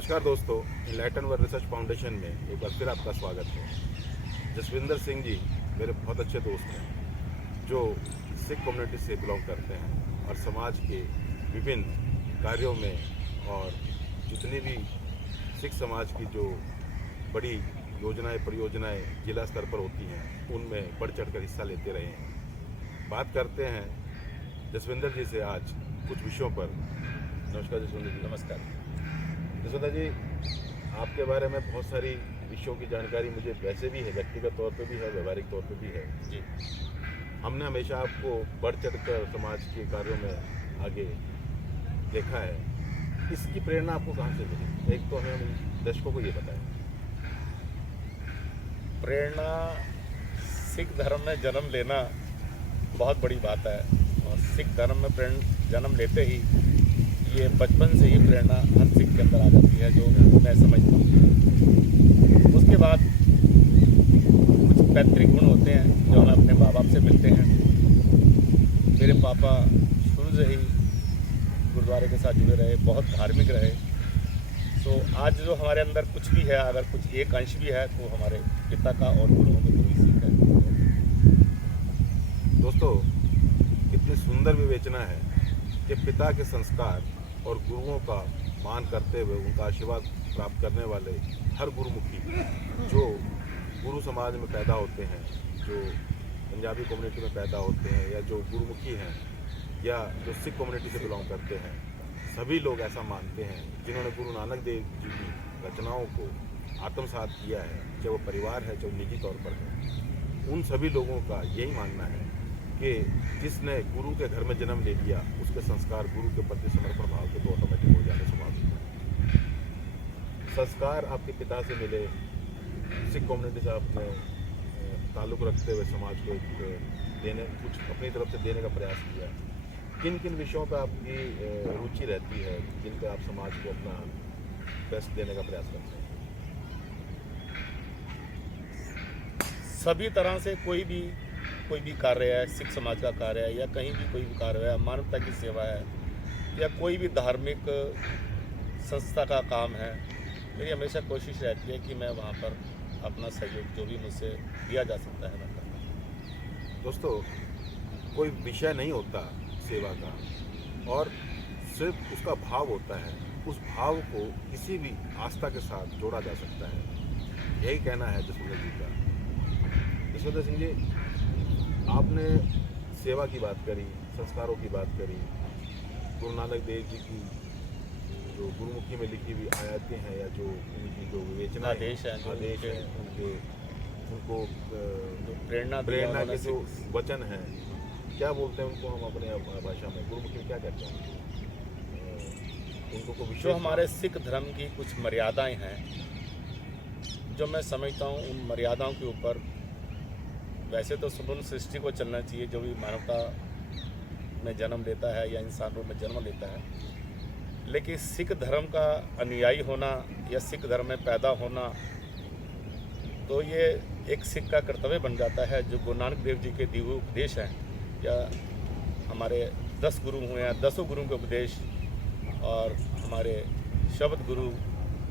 नमस्कार दोस्तों, enlighten world research foundation में एक बार फिर आपका स्वागत है। जसविंदर सिंह जी मेरे बहुत अच्छे दोस्त हैं जो सिख कम्युनिटी से बिलोंग करते हैं और समाज के विभिन्न कार्यों में और जितनी भी सिख समाज की जो बड़ी योजनाएं परियोजनाएं जिला स्तर पर होती हैं उनमें बढ़ चढ़ कर हिस्सा लेते रहे हैं। बात करते हैं जसविंदर जी से आज कुछ विषयों पर। नमस्कार जसविंदर जी। नमस्कार। जसविंदर जी, आपके बारे में बहुत सारी विषयों की जानकारी मुझे वैसे भी है, व्यक्तिगत तौर पे भी है, व्यवहारिक तौर पे भी है जी। हमने हमेशा आपको बढ़ चढ़ कर समाज के कार्यों में आगे देखा है। इसकी प्रेरणा आपको कहाँ से मिली? एक तो हमें दर्शकों को ये बताएं। प्रेरणा, सिख धर्म में जन्म लेना बहुत बड़ी बात है और सिख धर्म में जन्म लेते ही ये बचपन से ही प्रेरणा हर सिख के अंदर आ जाती है, जो मैं समझता हूँ। उसके बाद कुछ पैतृक गुण होते हैं जो हमें अपने माँ बाप से मिलते हैं। मेरे पापा शुरू से ही गुरुद्वारे के साथ जुड़े रहे, बहुत धार्मिक रहे। तो आज जो हमारे अंदर कुछ भी है, अगर कुछ एक अंश भी है तो हमारे पिता का और गुरुओं की पूरी सीख है। दोस्तों, कितनी सुंदर विवेचना है कि पिता के संस्कार और गुरुओं का मान करते हुए उनका आशीर्वाद प्राप्त करने वाले हर गुरुमुखी जो गुरु समाज में पैदा होते हैं, जो पंजाबी कम्युनिटी में पैदा होते हैं या जो गुरुमुखी हैं या जो सिख कम्युनिटी से बिलोंग करते हैं, सभी लोग ऐसा मानते हैं जिन्होंने गुरु नानक देव जी की रचनाओं को आत्मसात किया है, चाहे वो परिवार है चाहे निजी तौर पर है। उन सभी लोगों का यही मानना है कि जिसने गुरु के घर में जन्म ले लिया उसके संस्कार गुरु के प्रति समर्पण भाव के तो ऑटोमेटिक हो जाने स्वाभाविक है। संस्कार आपके पिता से मिले, सिख कम्युनिटी से आपने ताल्लुक़ रखते हुए समाज को कुछ अपनी तरफ से देने का प्रयास किया। किन किन विषयों पर आपकी रुचि रहती है जिन पर आप समाज को अपना बेस्ट देने का प्रयास करते हैं? सभी तरह से कोई भी कार्य है, सिख समाज का कार्य है या कहीं भी कोई भी कार्य है, मानवता की सेवा है या कोई भी धार्मिक संस्था का काम है, मेरी हमेशा कोशिश रहती है कि मैं वहाँ पर अपना सहयोग जो भी मुझसे दिया जा सकता है मैं करता हूँ। दोस्तों, कोई विषय नहीं होता सेवा का, और सिर्फ उसका भाव होता है। उस भाव को किसी भी आस्था के साथ जोड़ा जा सकता है। यही कहना है जसविंदर जी का। जसविंदर सिंह जी, आपने सेवा की बात करी, संस्कारों की बात करी, गुरु नानक देव जी की जो गुरुमुखी में लिखी हुई आयतें हैं या जो उनकी जो विवेचना आदेश हैं उनके उनको जो प्रेरणा के जो वचन हैं, क्या बोलते हैं उनको हम अपने भाषा में, गुरुमुखी में क्या कहते हैं उनको? को जो हमारे सिख धर्म की कुछ मर्यादाएं हैं, जो मैं समझता हूँ उन मर्यादाओं के ऊपर वैसे तो संपूर्ण सृष्टि को चलना चाहिए जो भी मानवता में जन्म लेता है या इंसान रूप में जन्म लेता है, लेकिन सिख धर्म का अनुयायी होना या सिख धर्म में पैदा होना तो ये एक सिख का कर्तव्य बन जाता है। जो गुरु नानक देव जी के दिए हुए उपदेश हैं या हमारे 10 गुरु हुए हैं, 10 गुरुओं के उपदेश और हमारे शब्द गुरु,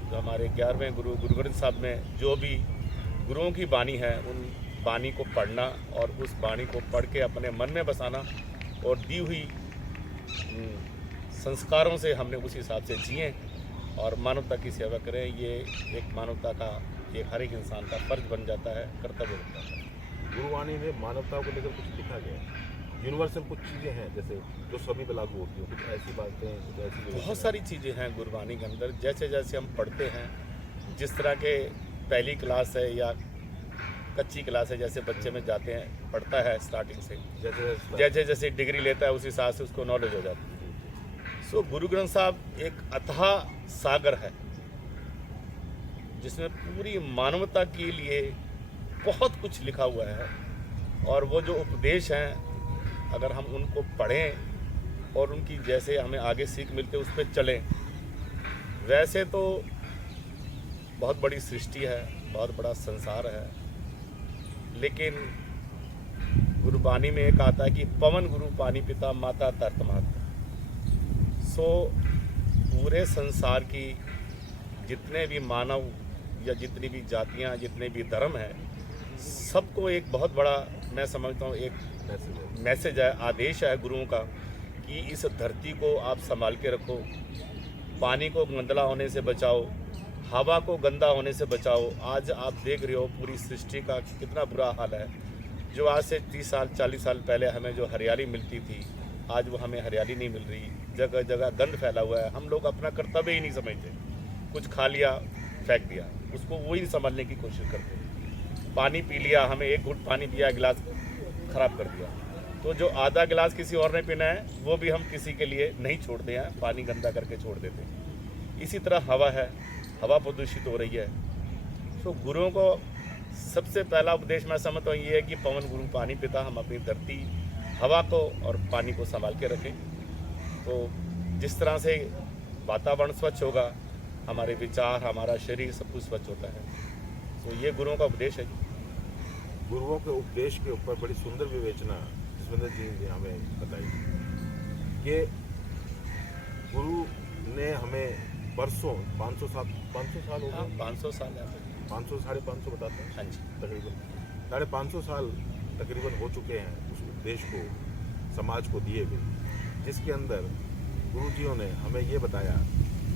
जो हमारे 11वें गुरु गुरु ग्रंथ साहब में जो भी गुरुओं की बानी है, उन बानी को पढ़ना और उस बानी को पढ़ के अपने मन में बसाना और दी हुई संस्कारों से हमने उस हिसाब से जिए और मानवता की सेवा करें। ये एक मानवता का, एक हर एक इंसान का फर्ज बन जाता है, कर्तव्य बन जाता है। गुरुवाणी में मानवता को लेकर कुछ लिखा गया है, यूनिवर्सल कुछ चीज़ें हैं जैसे जो सभी पे लागू होती हैं, कुछ ऐसी बातें, कुछ ऐसी बहुत सारी चीज़ें हैं गुरबानी के अंदर। जैसे जैसे हम पढ़ते हैं, जिस तरह के पहली क्लास है या कच्ची क्लास है, जैसे बच्चे में जाते हैं, पढ़ता है स्टार्टिंग से, जैसे जैसे डिग्री लेता है उस हिसाब से उसको नॉलेज हो जाती है। सो गुरु ग्रंथ साहब एक अथाह सागर है जिसमें पूरी मानवता के लिए बहुत कुछ लिखा हुआ है और वो जो उपदेश हैं अगर हम उनको पढ़ें और उनकी जैसे हमें आगे सीख मिलते उस पर चलें, वैसे तो बहुत बड़ी सृष्टि है, बहुत बड़ा संसार है, लेकिन गुरुबानी में एक आता है कि पवन गुरु पानी पिता माता धरत माता। सो पूरे संसार की जितने भी मानव या जितनी भी जातियां, जितने भी धर्म हैं, सबको एक बहुत बड़ा, मैं समझता हूँ, एक मैसेज है, आदेश है गुरुओं का कि इस धरती को आप संभाल के रखो, पानी को गंदला होने से बचाओ, हवा को गंदा होने से बचाओ। आज आप देख रहे हो पूरी सृष्टि का कितना बुरा हाल है। जो आज से 30 साल 40 साल पहले हमें जो हरियाली मिलती थी, आज वो हमें हरियाली नहीं मिल रही। जगह जगह गंद फैला हुआ है। हम लोग अपना कर्तव्य ही नहीं समझते। कुछ खा लिया, फेंक दिया, उसको वही संभालने की कोशिश करते हैं। पानी पी लिया, हमें एक घूंट पानी पिया, गिलास ख़राब कर दिया। तो जो आधा गिलास किसी और ने पीना है, वो भी हम किसी के लिए नहीं छोड़ते हैं, पानी गंदा करके छोड़ देते हैं। इसी तरह हवा है, हवा प्रदूषित हो रही है। तो गुरुओं को सबसे पहला उपदेश मैं समझता हूँ ये है कि पवन गुरु पानी पिता, हम अपनी धरती, हवा को और पानी को संभाल के रखें। तो जिस तरह से वातावरण स्वच्छ होगा, हमारे विचार, हमारा शरीर, सब कुछ स्वच्छ होता है। तो ये गुरुओं का उपदेश है। गुरुओं के उपदेश के ऊपर बड़ी सुंदर विवेचना जसविंदर जी ने हमें बताई कि गुरु ने हमें बरसों 500 साल हो गए, 500 साल है, 500 550 बताते हैं। हाँ जी, तकरीबन 550 साल तकरीबन हो चुके हैं उस उपदेश को समाज को दिए हुए, जिसके अंदर गुरु जियों ने हमें ये बताया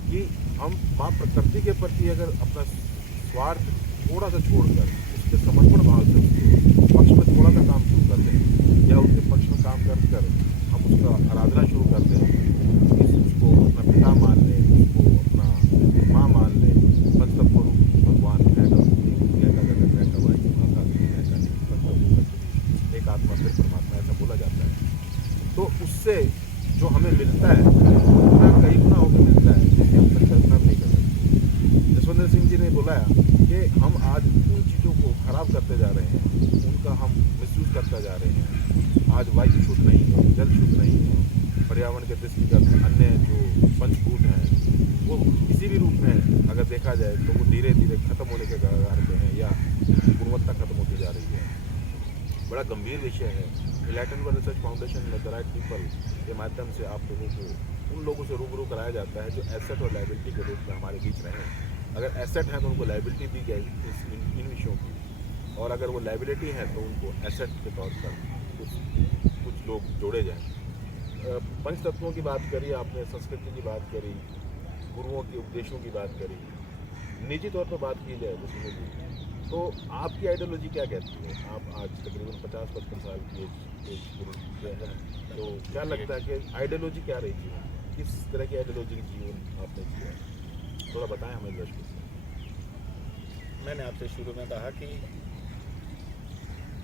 कि हम माँ प्रकृति के प्रति अगर अपना स्वार्थ थोड़ा सा छोड़कर उसके समर्पण भाव से उसके पक्ष में थोड़ा सा काम शुरू कर दें, या उसके पक्ष में काम कर हम उसका आराधना शुरू कर दें, उसको अपना पिता मान लें, उसको अपना माँ मान लें, पंचतत्व भगवान एक आत्मा फिर परमात्मा, ऐसा बोला जाता है। तो उससे जो हमें मिलता है उतना कई गुना होकर मिलता है, जिसे हम कल्पना नहीं कर सकते। जसविंदर सिंह जी ने बोला कि हम आज उन चीज़ों को खराब करते जा रहे हैं, उनका हम मिसयूज करते जा रहे हैं। आज वायु शुद्ध नहीं है, जल शुद्ध नहीं है, पर्यावरण के दृष्टिगत अन्य जो पंचभूत हैं वो किसी भी रूप में अगर देखा जाए तो वो धीरे धीरे खत्म होने के कगार पे हैं, या गुणवत्ता खत्म होती जा रही है। बड़ा गंभीर विषय है। इनलाइटनमेंट रिसर्च फाउंडेशन में द राइट पीपल के माध्यम से आप लोगों को उन लोगों से रूबरू कराया जाता है जो एसेट और लायबिलिटी के रूप में हमारे बीच रहे हैं। अगर एसेट है तो उनको लायबिलिटी दी गई इन विषयों की, और अगर वो लायबिलिटी है तो उनको एसेट के तौर पर कुछ लोग जोड़े जाएँ। पंच तत्वों की बात करी आपने, संस्कृति की बात करी, गुरुओं के उपदेशों की बात करी। निजी तौर पर बात की जाए तो आपकी आइडियोलॉजी क्या कहती है? आप आज तकरीबन 50-55 साल की एक गुरु हैं, तो क्या लगता है कि आइडियोलॉजी क्या रही थी? किस तरह की आइडियोलॉजी जीवन आपने किया, थोड़ा बताएं हमें दर्शकों से। मैंने आपसे शुरू में कहा कि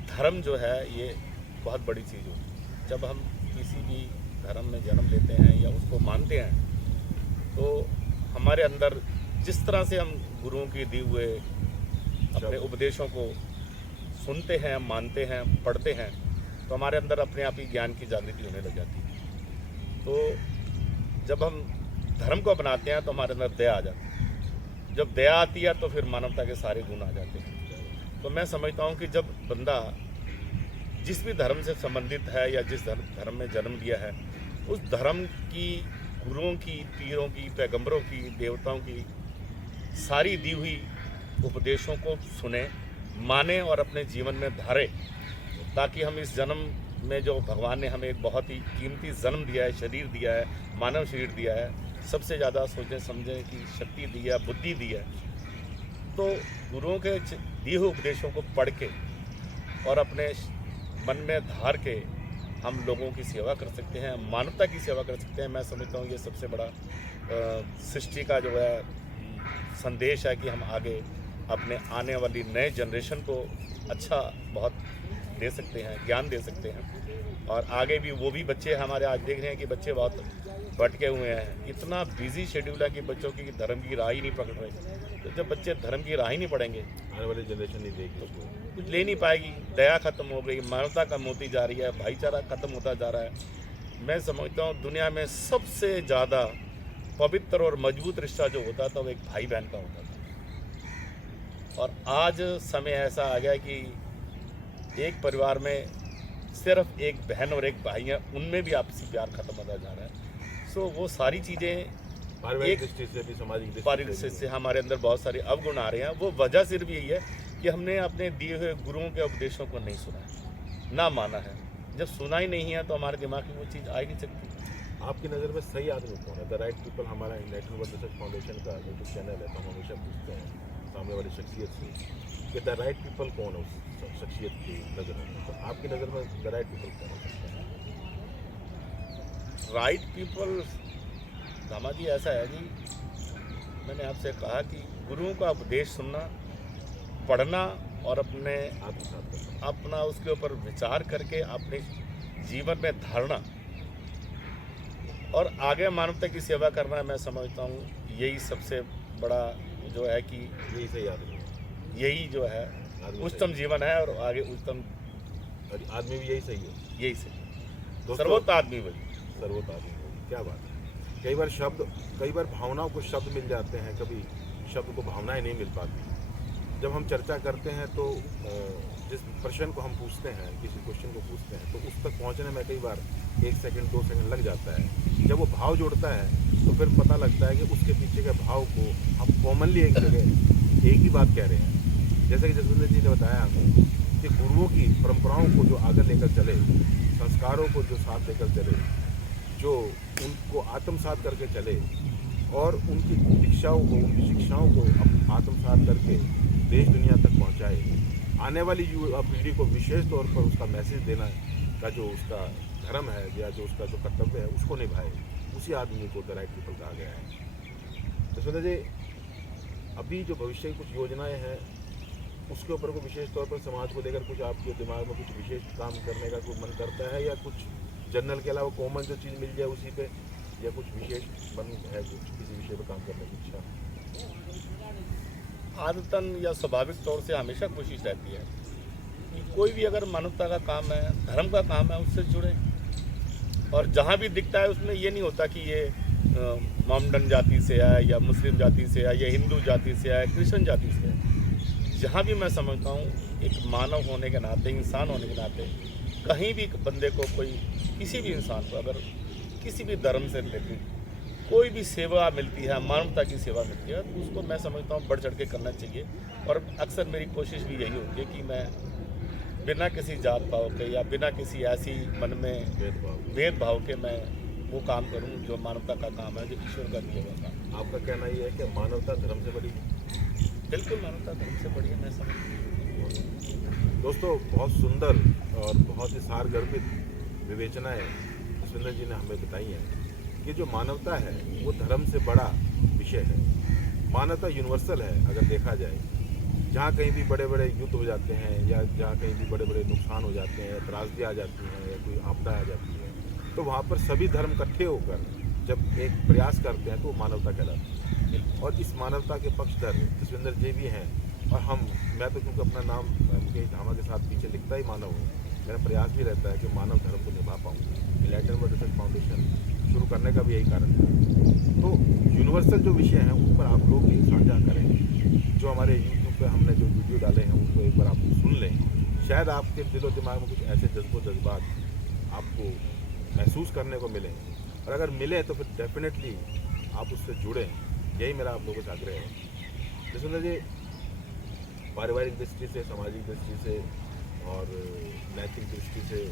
धर्म जो है ये बहुत बड़ी चीज़ होती है। जब हम किसी भी धर्म में जन्म लेते हैं या उसको मानते हैं, तो हमारे अंदर जिस तरह से हम गुरुओं के दिए हुए अपने उपदेशों को सुनते हैं, मानते हैं, पढ़ते हैं, तो हमारे अंदर अपने आप ही ज्ञान की जागृति होने लग जाती है। तो जब हम धर्म को अपनाते हैं तो हमारे अंदर दया आ जाती है। जब दया आती है तो फिर मानवता के सारे गुण आ जाते हैं। तो मैं समझता हूँ कि जब बंदा जिस भी धर्म से संबंधित है या जिस धर्म में जन्म लिया है, उस धर्म की, गुरुओं की, पीरों की, पैगंबरों की, देवताओं की सारी दी हुई उपदेशों को सुने, माने और अपने जीवन में धारे, ताकि हम इस जन्म में जो भगवान ने हमें एक बहुत ही कीमती जन्म दिया है, शरीर दिया है, मानव शरीर दिया है, सबसे ज़्यादा सोचने समझने की शक्ति दी है, बुद्धि दी है। तो गुरुओं के दिए हुए उपदेशों को पढ़ के और अपने मन में धार के हम लोगों की सेवा कर सकते हैं, मानवता की सेवा कर सकते हैं। मैं समझता हूँ ये सबसे बड़ा सृष्टि का जो है संदेश है कि हम आगे अपने आने वाली नए जनरेशन को अच्छा बहुत दे सकते हैं, ज्ञान दे सकते हैं। और आगे भी वो भी बच्चे हमारे आज देख रहे हैं कि बच्चे बहुत भटके हुए हैं। इतना बिजी शेड्यूल है कि बच्चों की धर्म की राह ही नहीं पकड़ रहे। तो जब बच्चे धर्म की राह ही नहीं पढ़ेंगे, आने वाली जनरेशन नहीं देगी उसको, कुछ ले नहीं पाएगी। दया खत्म हो गई, मानवता कम होती जा रही है, भाईचारा खत्म होता जा रहा है। मैं समझता हूँ दुनिया में सबसे ज़्यादा पवित्र और मजबूत रिश्ता जो होता था वो एक भाई बहन का होता था। और आज समय ऐसा आ गया कि एक परिवार में सिर्फ एक बहन और एक भाई है, उनमें भी आपसी प्यार खत्म होता जा रहा है। सो वो सारी चीज़ें पारिवारिक दृष्टि से भी, सामाजिक पारिवारिक दृष्टि से हमारे अंदर बहुत सारे अवगुण आ रहे हैं। वो वजह सिर्फ यही है कि हमने अपने दिए हुए गुरुओं के उपदेशों को नहीं सुना है, ना माना है। जब सुना ही नहीं है तो हमारे दिमाग में वो चीज़ आ ही नहीं सकती। आपकी नज़र में सही आदमी कौन है? द राइट पीपल हमारा नेशनल वर्ल्ड रिसर्च फाउंडेशन का यूट्यूब चैनल है, तो हम हमेशा पूछते हैं सामने वाली शख्सियत से कि द राइट पीपल कौन है उस शख्सियत की नज़र में। तो आपकी नज़र में द राइट पीपल कौन हो सकता है? राइट पीपल दामा जी, ऐसा है जी, मैंने आपसे कहा कि गुरुओं का उपदेश सुनना, पढ़ना और आत्मसात करना। अपना उसके ऊपर विचार करके अपने जीवन में धारणा और आगे मानवता की सेवा करना, मैं समझता हूँ यही सबसे बड़ा जो है कि यही सही आदमी है, यही जो है आदमी उच्चतम सही जीवन है। और आगे उच्चतम है। और आदमी भी यही सही है, यही से दोस्तों, सर्वोत्तम आदमी वही। सर्वोत्तम आदमी होगी। क्या बात है। कई बार भावनाओं को शब्द मिल जाते हैं, कभी शब्द को भावनाएं नहीं मिल पाती। जब हम चर्चा करते हैं तो जिस प्रश्न को हम पूछते हैं, किसी क्वेश्चन को पूछते हैं, तो उस तक पहुंचने में कई बार 1 सेकंड 2 सेकंड लग जाता है। जब वो भाव जुड़ता है तो फिर पता लगता है कि उसके पीछे के भाव को हम कॉमनली एक जगह एक ही बात कह रहे हैं। जैसे कि जसविंदर जी ने बताया कि गुरुओं की परंपराओं को जो आगे लेकर चले, संस्कारों को जो साथ लेकर चले, जो उनको आत्मसात करके चले और उनकी दीक्षाओं को, उनकी शिक्षाओं को आत्मसात करके देश दुनिया तक पहुंचाए, आने वाली युवा पीढ़ी को विशेष तौर पर उसका मैसेज देना का जो उसका धर्म है या जो उसका जो कर्तव्य है उसको निभाए, उसी आदमी को द राइट पीपल कहा गया है। जसविंदर जी, अभी जो भविष्य की कुछ योजनाएं हैं उसके ऊपर को विशेष तौर पर समाज को लेकर कुछ आपके दिमाग में कुछ विशेष काम करने का कुछ मन करता है, या कुछ जनरल के अलावा कॉमन जो चीज़ मिल जाए उसी पे, या कुछ विशेष मन है कुछ किसी विषय पर काम करने की इच्छा? आदतन या स्वाभाविक तौर से हमेशा कोशिश रहती है कि कोई भी अगर मानवता का काम है, धर्म का काम है, उससे जुड़े। और जहाँ भी दिखता है उसमें ये नहीं होता कि ये मोमडन जाति से है या मुस्लिम जाति से है या हिंदू जाति से है, क्रिश्चियन जाति से है। जहाँ भी मैं समझता हूँ एक मानव होने के नाते, इंसान होने के नाते, कहीं भी बंदे को, कोई किसी भी इंसान को अगर किसी भी धर्म से रिलेटेड कोई भी सेवा मिलती है, मानवता की सेवा मिलती है, तो उसको मैं समझता हूँ बढ़ चढ़ के करना चाहिए। और अक्सर मेरी कोशिश भी यही होती है कि मैं बिना किसी जात पाव के या बिना किसी ऐसी मन में भेदभाव के मैं वो काम करूँ जो मानवता का काम है, जो ईश्वर का दिया हुआ काम। आपका कहना ये है कि मानवता धर्म से बड़ी? बिल्कुल, मानवता धर्म से बड़ी है, मैं समझता हूँ। दोस्तों, बहुत सुंदर और बहुत ही सारगर्भित विवेचनाएं जसविंदर जी ने हमें बताई हैं कि जो मानवता है वो धर्म से बड़ा विषय है। मानवता यूनिवर्सल है। अगर देखा जाए, जहाँ कहीं भी बड़े बड़े युद्ध हो जाते हैं या जहाँ कहीं भी बड़े बड़े नुकसान हो जाते हैं, त्रासदी आ जाती हैं या कोई आपदा आ जाती है, तो वहाँ पर सभी धर्म इकट्ठे होकर जब एक प्रयास करते हैं तो वो मानवता कहलाती है। और इस मानवता के पक्षधर जसविंदर जी भी हैं। और मैं तो क्योंकि अपना नाम मुकेश धामा के साथ पीछे लिखता ही मानव हूँ, मेरा प्रयास भी रहता है कि मानव धर्म को निभा पाऊँ। नेशनल वर्ल्ड रिसर्च फाउंडेशन शुरू करने का भी यही कारण था। तो यूनिवर्सल जो विषय हैं उन पर आप लोग भी साझा करें। जो हमारे यूट्यूब पे हमने जो वीडियो डाले हैं उनको एक बार आप सुन लें। शायद आपके दिलो दिमाग में कुछ ऐसे जज्बात आपको महसूस करने को मिले, और अगर मिले तो फिर डेफिनेटली आप उससे जुड़ें। यही मेरा आप लोगों से आग्रह है। जसविंदर जी, पारिवारिक दृष्टि से, सामाजिक दृष्टि से और नैतिक दृष्टि से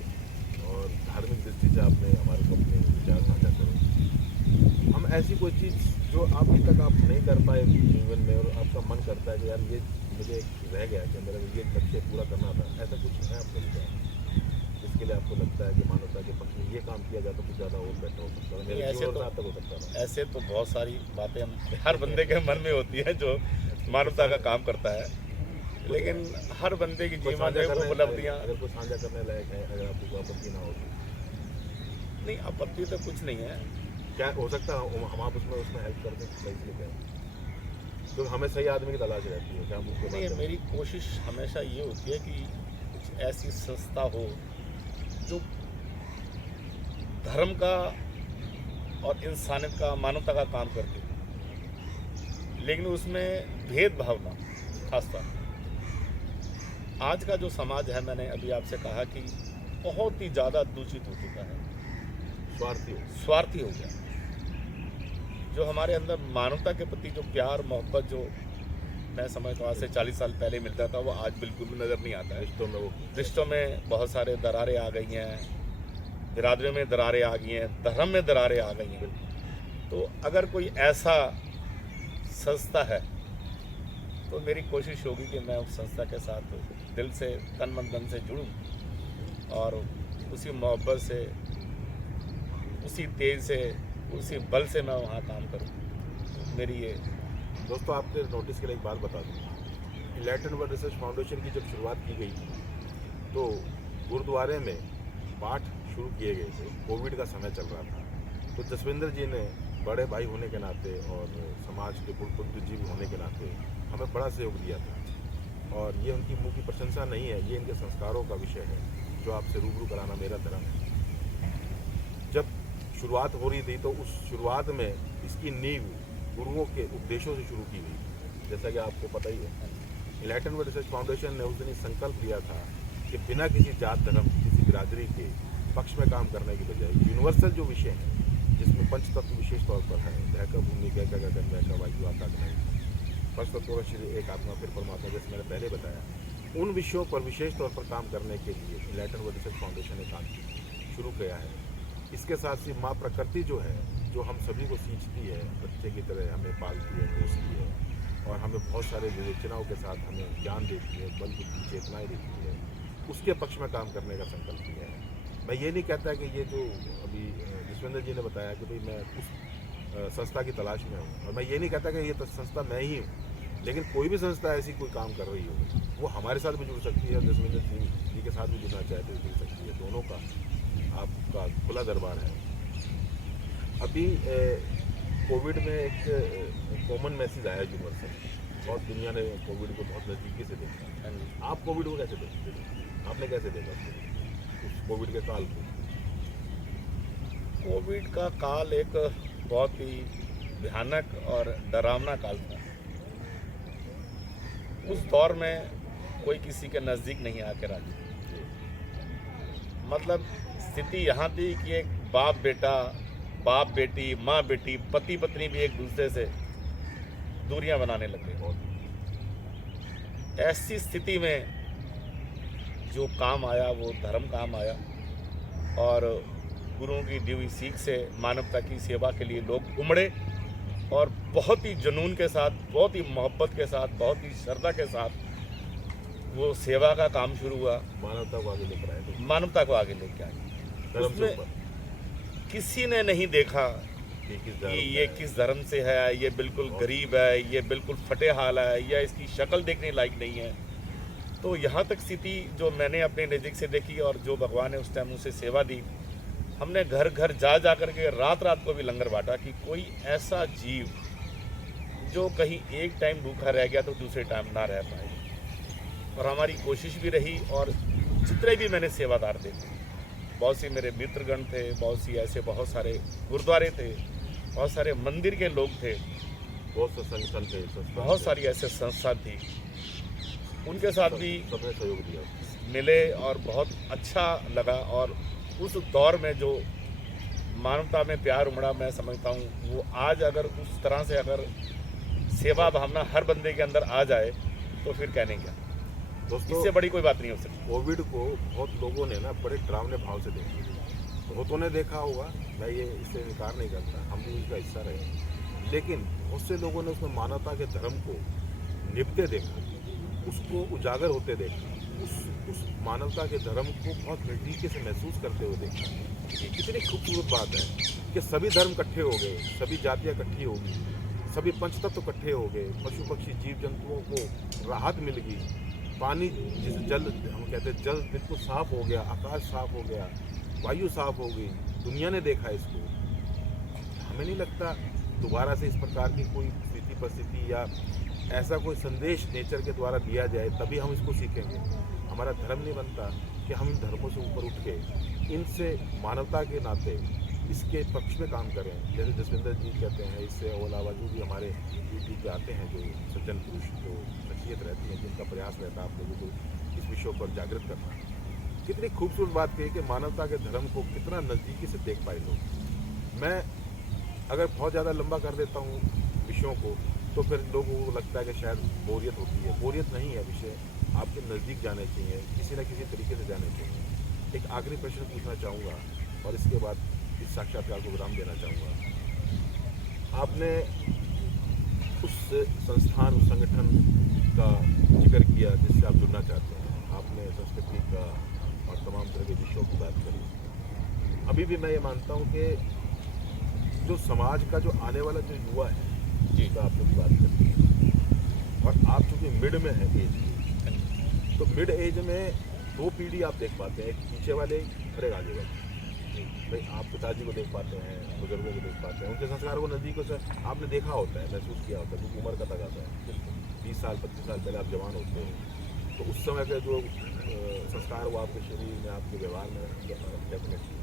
और धार्मिक दृष्टि से आपने हमारे को अपने विचार साझा करें। हम ऐसी कोई चीज़ जो अभी तक आप नहीं कर पाए जीवन में और आपका मन करता है कि यार ये मुझे रह गया कि मेरा ये लक्ष्य पूरा करना था, ऐसा कुछ है आपका विचार जिसके लिए आपको लगता है कि मानवता के पक्ष में ये काम किया जाए तो कुछ ज़्यादा और बेटर हो सकता है, मेरे जीवन में तक हो सकता है? ऐसे तो बहुत सारी बातें हर बंदे के मन में होती है जो मानवता का काम करता है, लेकिन हर बंदे की जीवन में वो उपलब्धियाँ, अगर कुछ साझा करने लायक है, अगर आपको आपत्ति ना हो नहीं, आपत्ति तो कुछ नहीं है। क्या हो सकता है हम आप उसमें हेल्प कर दें? इसलिए क्या, तो हमें सही आदमी की तलाश रहती है क्या हम उसको? नहीं, मेरी कोशिश हमेशा ये होती है कि कुछ ऐसी संस्था हो जो धर्म का और इंसानियत का, मानवता का काम करती है, लेकिन उसमें भेदभाव ना। खासतौर आज का जो समाज है, मैंने अभी आपसे कहा कि बहुत ही ज़्यादा दूषित हो चुका है, स्वार्थी हो गया। जो हमारे अंदर मानवता के प्रति जो प्यार मोहब्बत जो मैं समझता हूँ आज से 40 साल पहले मिलता था, वो आज बिल्कुल भी नज़र नहीं आता है। रिश्तों में वो रिश्तों में बहुत सारे दरारें आ गई हैं, बिरादरी में दरारें आ गई हैं, धर्म में दरारें आ गई हैं। तो अगर कोई ऐसा संस्था है तो मेरी कोशिश होगी कि मैं उस संस्था के साथ दिल से तन मन धन से जुड़ूं और उसी मोहब्बत से, उसी तेज से, उसी बल से मैं वहाँ काम करूं। मेरी ये दोस्तों, आपके नोटिस के लिए एक बात बता दूँ। लैटिन वर्ल्ड रिसर्च फाउंडेशन की जब शुरुआत की गई थी तो गुरुद्वारे में पाठ शुरू किए गए थे। कोविड का समय चल रहा था, तो जसविंदर जी ने बड़े भाई होने के नाते और समाज के बुद्धिजीवी होने के नाते हमें बड़ा सहयोग दिया था। और ये उनकी मुँह की प्रशंसा नहीं है, ये इनके संस्कारों का विषय है जो आपसे रूबरू कराना मेरा धर्म है। जब शुरुआत हो रही थी तो उस शुरुआत में इसकी नींव गुरुओं के उपदेशों से शुरू की गई। जैसा कि आपको पता ही है, लैटिन वर्ल्ड रिसर्च फाउंडेशन ने उस दिन संकल्प लिया था कि बिना किसी जात धर्म, किसी बिरादरी के पक्ष में काम करने की बजाय यूनिवर्सल जो विषय है, जिसमें पंच तत्व विशेष तौर पर है, दैका भूमि, दैका गगन, दैका वायु, आकाश नहीं, पंच तत्वों का शरीर, एक आत्मा, फिर परमात्मा, जैसे मैंने पहले बताया, उन विषयों पर विशेष तौर पर काम करने के लिए लैटिन वर्ल्ड रिसर्च फाउंडेशन ने काम शुरू किया है। इसके साथ ही माँ प्रकृति जो है, जो हम सभी को सींचती है, बच्चे की तरह हमें पालती है, पोसती है और हमें बहुत सारे विवेचनाओं के साथ हमें ज्ञान देती है, बल बुद्धि चेतनाएँ देती है, उसके पक्ष में काम करने का संकल्प लिया है। मैं ये नहीं कहता कि ये जो अभी जसविंदर जी ने बताया कि भाई मैं उस संस्था की तलाश में हूँ, और मैं ये नहीं कहता कि ये संस्था मैं ही हूँ, लेकिन कोई भी संस्था ऐसी कोई काम कर रही हो, वो हमारे साथ भी जुड़ सकती है, जसविंदर जी के साथ भी जुड़ना चाहे तो जुड़ सकती है। दोनों का आपका खुला दरबार है। अभी कोविड में एक कॉमन मैसेज आया यूनिवर्सल, बहुत दुनिया ने कोविड को बहुत नज़दीकी से देखा। आप कोविड को कैसे देखते थे? आपने कैसे देखा उस कोविड के काल को? कोविड का काल एक बहुत ही भयानक और डरावना काल था। उस दौर में कोई किसी के नज़दीक नहीं आके राजी। मतलब स्थिति यहाँ थी कि एक बाप बेटा, बाप बेटी, माँ बेटी, पति पत्नी भी एक दूसरे से दूरियां बनाने लगे। ऐसी स्थिति में जो काम आया वो धर्म काम आया और गुरुओं की दी हुई सीख से मानवता की सेवा के लिए लोग उमड़े और बहुत ही जुनून के साथ, बहुत ही मोहब्बत के साथ, बहुत ही श्रद्धा के साथ वो सेवा का काम शुरू हुआ। मानवता को आगे लेकर आए, मानवता को आगे लेके आए। धर्म से ऊपर किसी ने नहीं देखा कि ये किस धर्म से है, ये बिल्कुल गरीब है, ये बिल्कुल फटे हाल है, या इसकी शक्ल देखने लायक नहीं है। तो यहाँ तक स्थिति जो मैंने अपने नज़दीक से देखी और जो भगवान ने उस टाइम उसे सेवा दी, हमने घर घर जा कर के रात रात को भी लंगर बांटा कि कोई ऐसा जीव जो कहीं एक टाइम भूखा रह गया तो दूसरे टाइम ना रह पाए। और हमारी कोशिश भी रही और जितने भी मैंने सेवादार देखे, बहुत सी मेरे मित्रगण थे, बहुत सी ऐसे बहुत सारे गुरुद्वारे थे, बहुत सारे मंदिर के लोग थे, बहुत से संगठन थे, बहुत सारी ऐसे संस्था थी, उनके साथ भी सबने सहयोग दिया, मिले और बहुत अच्छा लगा। और उस दौर में जो मानवता में प्यार उमड़ा, मैं समझता हूँ वो आज अगर उस तरह से अगर सेवा भावना हर बंदे के अंदर आ जाए तो फिर कहने क्या दोस्तों, इससे बड़ी कोई बात नहीं हो सकती। कोविड को बहुत लोगों ने ना बड़े डरावने भाव से देखा। बहुतों ने देखा होगा, मैं ये इससे इनकार नहीं करता, हम भी उसका हिस्सा रहे, लेकिन बहुत से लोगों ने उसमें मानवता के धर्म को निभते देखा, उसको उजागर होते देखा, उस मानवता के धर्म को बहुत नज़दीकी से महसूस करते हुए देखा। ये कितनी खूबसूरत बात है कि सभी धर्म इकट्ठे हो गए, सभी जातियाँ इकट्ठी होगी, सभी पंचतत्व इकट्ठे हो गए, पशु पक्षी जीव जंतुओं को राहत मिल गई, पानी जिसे जल हम कहते हैं, जल बिल्कुल साफ हो गया, आकाश साफ हो गया, वायु साफ हो गई, दुनिया ने देखा इसको। हमें नहीं लगता दोबारा से इस प्रकार की कोई स्थिति परिस्थिति या ऐसा कोई संदेश नेचर के द्वारा दिया जाए तभी हम इसको सीखेंगे। हमारा धर्म नहीं बनता कि हम इन धर्मों से ऊपर उठ के इनसे मानवता के नाते इसके पक्ष में काम करें। जैसे जसविंदर जी कहते हैं, इससे अलावा जो भी हमारे यूट्यूब पे आते हैं जो सज्जन पुरुष जो शख्सियत रहती हैं, जिनका प्रयास रहता है आप लोगों को इस विषयों पर जागृत करना, कितनी खूबसूरत बात कही कि मानवता के धर्म को कितना नज़दीकी से देख पाए लोग। मैं अगर बहुत ज़्यादा लंबा कर देता हूँ विषयों को तो फिर लोगों को लगता है कि शायद बोरियत होती है। बोरियत नहीं है, विषय आपके नज़दीक जाने चाहिए, किसी न किसी तरीके से जाने चाहिए। एक आखिरी प्रश्न पूछना चाहूँगा और इसके बाद इस साक्षात्कार को विराम देना चाहूँगा। आपने उस संस्थान, उस संगठन का जिक्र किया जिससे आप जुड़ना चाहते हैं। आपने संस्कृति का और तमाम तरह के विषयों की बात करी। अभी भी मैं ये मानता हूँ कि जो समाज का जो आने वाला जो युवा है जिसका आप लोग बात करते हैं, और आप चूँकि मिड में है एज की, तो मिड एज में दो पीढ़ी आप देख पाते हैं, एक पीछे वाले और एक आगे वाले। भाई आप पिताजी को देख पाते हैं, बुजुर्गों को देख पाते हैं, उनके संस्कार को नज़दीकों से आपने देखा होता है, महसूस किया होता है, क्योंकि उम्र का तकाजा है। 20 साल 25 साल पहले आप जवान होते हो तो उस समय के जो संस्कार वो आपके शरीर में, आपके व्यवहार में डेफिनेटली।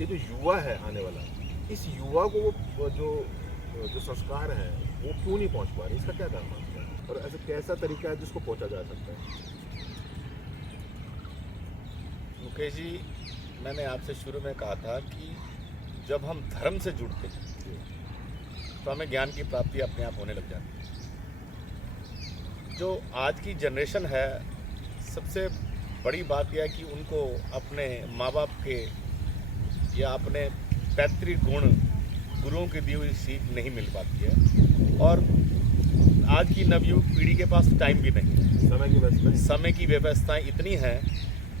ये जो युवा है आने वाला, इस युवा को वो जो संस्कार हैं वो क्यों नहीं पहुंच पा रहे, इसका क्या कारण मानते हैं और ऐसा कैसा तरीका है जिसको पहुंचा जा सकता है? मुकेश जी, मैंने आपसे शुरू में कहा था कि जब हम धर्म से जुड़ते हैं तो हमें ज्ञान की प्राप्ति अपने आप होने लग जाती है। जो आज की जनरेशन है, सबसे बड़ी बात यह है कि उनको अपने माँ बाप के या अपने पैतृक गुण, गुरुओं की दी हुई सीख नहीं मिल पाती है, और आज की नवयुवक पीढ़ी के पास टाइम भी नहीं है। समय की व्यवस्थाएं इतनी हैं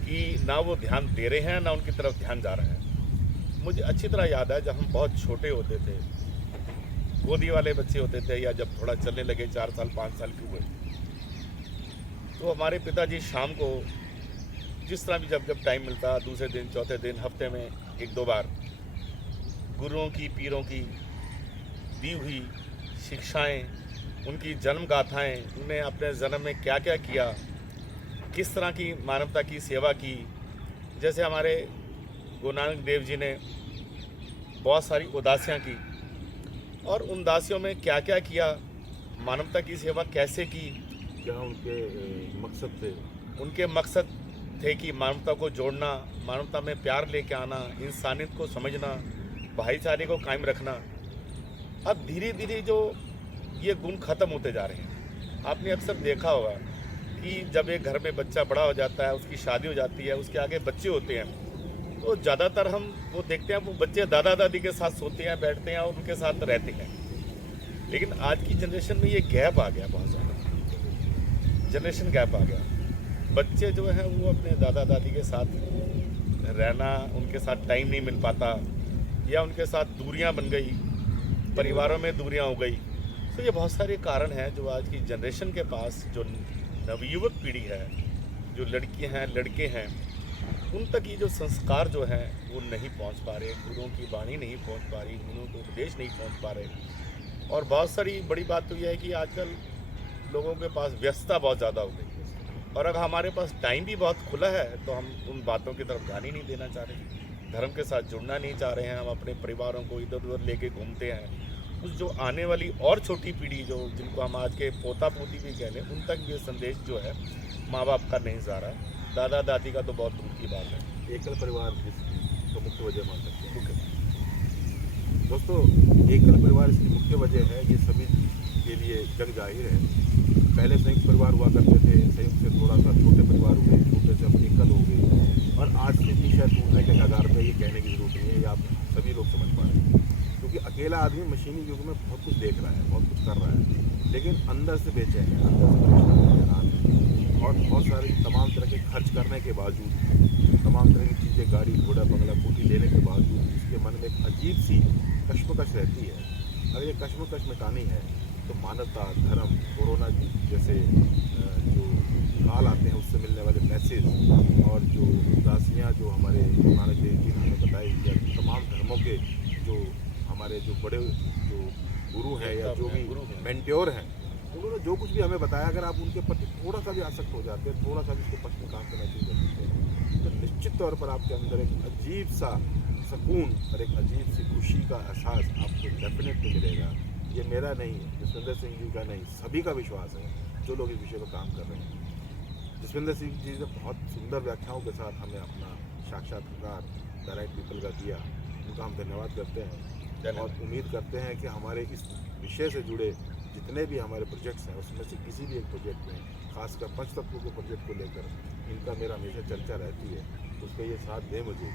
कि ना वो ध्यान दे रहे हैं, ना उनकी तरफ ध्यान जा रहे हैं। मुझे अच्छी तरह याद है जब हम बहुत छोटे होते थे, गोदी वाले बच्चे होते थे, या जब थोड़ा चलने लगे 4 साल 5 साल के हुए, तो हमारे पिताजी शाम को जिस तरह भी जब टाइम मिलता, दूसरे दिन, चौथे दिन, हफ्ते में 1-2 बार गुरुओं की, पीरों की दी हुई शिक्षाएं, उनकी जन्म गाथाएँ, उन्हें अपने जन्म में क्या क्या किया, किस तरह की मानवता की सेवा की। जैसे हमारे गुरु नानक देव जी ने बहुत सारी उदासियाँ की, और उन उदासियों में क्या क्या किया, मानवता की सेवा कैसे की, क्या उनके मकसद थे? उनके मकसद थे कि मानवता को जोड़ना, मानवता में प्यार लेके आना, इंसानियत को समझना, भाईचारे को कायम रखना। अब धीरे धीरे जो ये गुण खत्म होते जा रहे हैं। आपने अक्सर देखा होगा कि जब एक घर में बच्चा बड़ा हो जाता है, उसकी शादी हो जाती है, उसके आगे बच्चे होते हैं, तो ज़्यादातर हम वो देखते हैं वो बच्चे दादा दादी के साथ सोते हैं, बैठते हैं और उनके साथ रहते हैं। लेकिन आज की जनरेशन में ये गैप आ गया, बहुत ज़्यादा जनरेशन गैप आ गया। बच्चे जो हैं वो अपने दादा दादी के साथ रहना, उनके साथ टाइम नहीं मिल पाता, या उनके साथ दूरियां बन गई, परिवारों में दूरियां हो गई। तो ये बहुत सारे कारण हैं जो आज की जनरेशन के पास, जो नवयुवक पीढ़ी है, जो लड़कियां हैं, लड़के हैं, उन तक ये जो संस्कार जो हैं वो नहीं पहुंच पा रहे, गुरुओं की वाणी नहीं पहुंच पा रही, गुरुओं के उपदेश नहीं पहुंच पा रहे। और बहुत सारी बड़ी बात तो यह है कि आजकल लोगों के पास व्यस्तता बहुत ज़्यादा हो गई, और अगर हमारे पास टाइम भी बहुत खुला है तो हम उन बातों की तरफ ध्यान ही नहीं देना चाह रहे, धर्म के साथ जुड़ना नहीं चाह रहे हैं। हम अपने परिवारों को इधर उधर लेके घूमते हैं। उस जो आने वाली और छोटी पीढ़ी, जो जिनको हम आज के पोता पोती भी कह लें, उन तक ये संदेश जो है माँ बाप का नहीं जा रहा, दादा दादी का तो बहुत दूर की बात है। एकल परिवार इसकी तो मुख्य वजह मान सकते हैं। दोस्तों, एकल परिवार इसकी मुख्य वजह है, ये सभी के लिए जग जाहिर है। पहले संयुक्त परिवार हुआ करते थे, संयुक्त से थोड़ा सा छोटे परिवार हुए, छोटे से अब एकल हो गए, और आज स्थिति शायद टूटने के कगार पे, ये कहने की जरूरत नहीं है, ये आप सभी लोग समझ पा रहे हैं। क्योंकि अकेला आदमी मशीनी युग में बहुत कुछ देख रहा है, बहुत कुछ कर रहा है, लेकिन अंदर से बेचैन है, अंदर से परेशान है, हैरान है, और बहुत सारे तमाम तरह के खर्च करने के बावजूद, तमाम तरह की चीज़ें, गाड़ी घोड़ा बंगला कोठी लेने के बावजूद उसके मन में एक अजीब सी कश्मकश रहती है। अगर ये कश्मकश मिटानी है तो मानवता, धर्म, कोरोना जैसे जो काल आते हैं उससे मिलने वाले मैसेज, और जो उदासियाँ जो हमारे गुरु नानक देव जी ने हमें बताई, या तमाम धर्मों के जो हमारे जो बड़े जो गुरु हैं या जो भी मेंटोर हैं, उन्होंने जो कुछ भी हमें बताया, अगर आप उनके प्रति थोड़ा सा भी आसक्त हो जाते हैं, थोड़ा सा भी उसके पक्ष में काम करना शुरू कर देते हैं, तो निश्चित तौर पर आपके अंदर एक अजीब सा सुकून और एक अजीब सी खुशी का एहसास आपको डेफिनेटली मिलेगा। ये मेरा नहीं, जसविंदर सिंह जी का नहीं, सभी का विश्वास है जो लोग इस विषय पर काम कर रहे हैं। जसविंदर सिंह जी ने बहुत सुंदर व्याख्याओं के साथ हमें अपना साक्षात्कार डायरेक्ट पीपल का दिया, उनका हम धन्यवाद करते हैं। धन्यवाद। और उम्मीद करते हैं कि हमारे इस विषय से जुड़े जितने भी हमारे प्रोजेक्ट्स हैं उसमें से किसी भी एक प्रोजेक्ट में, खासकर पंचतत्वों के प्रोजेक्ट को लेकर इनका मेरा हमेशा चर्चा रहती है, उसका ये साथ दें मुझे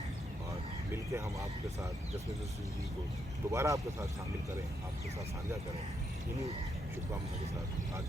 और मिलके हम आपके साथ जसविंदर सिंह जी को दोबारा आपके साथ शामिल करें, आपके साथ साझा करें। इन्हीं शुभकामनाओं के साथ आज